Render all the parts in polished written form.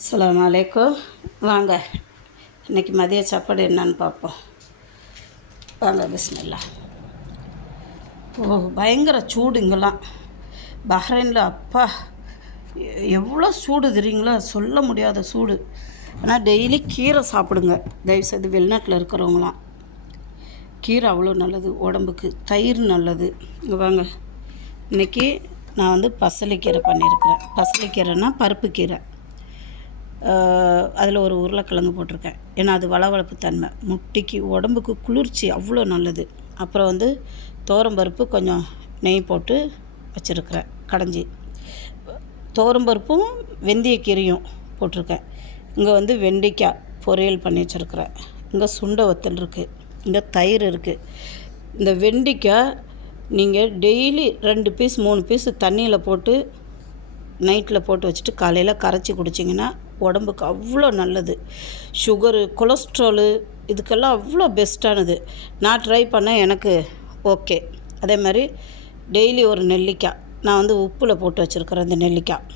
அஸ்ஸலாமு அலைக்கும். வாங்க இன்றைக்கி மதிய சாப்பாடு என்னன்னு பார்ப்போம். வாங்க பிஸ்மில்லா. பயங்கர சூடு இங்கெல்லாம் பஹ்ரைனில். அப்பா எவ்வளோ சூடு தெரியுங்களா, சொல்ல முடியாத சூடு. ஆனால் டெய்லி கீரை சாப்பிடுங்க தயவுசெய்து. வெளிநாட்டில் இருக்கிறவங்களாம் கீரை அவ்வளோ நல்லது உடம்புக்கு. தயிர் நல்லது. இங்கே வாங்க, இன்றைக்கி நான் பசலைக்கீரை பண்ணியிருக்கிறேன். பசலைக்கீரைனா பருப்பு கீரை. அதில் ஒரு உருளைக்கிழங்கு போட்டிருக்கேன். ஏன்னா அது வளவளப்பு தன்மை, முட்டிக்கு உடம்புக்கு குளிர்ச்சி அவ்வளோ நல்லது. அப்புறம் துவரம்பருப்பு கொஞ்சம் நெய் போட்டு வச்சுருக்கிறேன் கடைஞ்சி. துவரம்பருப்பும் வெந்தயக்கீரையும் போட்டிருக்கேன். இங்கே வெண்டைக்காய் பொரியல் பண்ணி வச்சுருக்கிறேன். இங்கே சுண்டை வத்தல் இருக்குது. இங்கே தயிர் இருக்குது. இந்த வெண்டைக்காய் நீங்கள் டெய்லி 2 பீஸ் 3 பீஸ் தண்ணியில் போட்டு நைட்டில் போட்டு வச்சுட்டு காலையில் கரைச்சி குடிச்சிங்கன்னா உடம்புக்கு அவ்வளோ நல்லது. சுகரு, கொலஸ்ட்ராலு இதுக்கெல்லாம் அவ்வளோ பெஸ்ட்டானது. நான் ட்ரை பண்ணேன், எனக்கு ஓகே. அதே மாதிரி டெய்லி ஒரு நெல்லிக்காய் நான் உப்பில் போட்டு வச்சுருக்கிறேன். இந்த நெல்லிக்காய்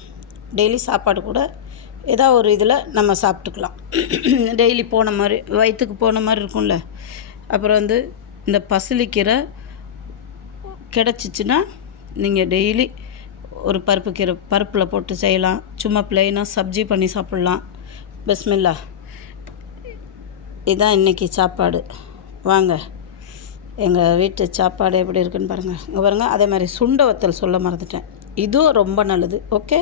டெய்லி சாப்பாடு கூட ஏதாவது ஒரு இதில் நம்ம சாப்பிட்டுக்கலாம். டெய்லி போன மாதிரி வயிற்றுக்கு போன மாதிரி இருக்கும்ல. அப்புறம் இந்த பசலிக்கீரை கிடச்சிச்சின்னா நீங்கள் டெய்லி ஒரு பருப்பு கீரை பருப்பில் போட்டு செய்யலாம். சும்மா ப்ளைனாக சப்ஜி பண்ணி சாப்பிட்லாம். பிஸ்மில்லா. இதுதான் இன்றைக்கி சாப்பாடு. வாங்க எங்கள் வீட்டு சாப்பாடு எப்படி இருக்குன்னு பாருங்கள். இங்கே பாருங்கள். அதே மாதிரி சுண்டை வத்தல் சொல்ல மறந்துட்டேன். இதுவும் ரொம்ப நல்லது. ஓகே.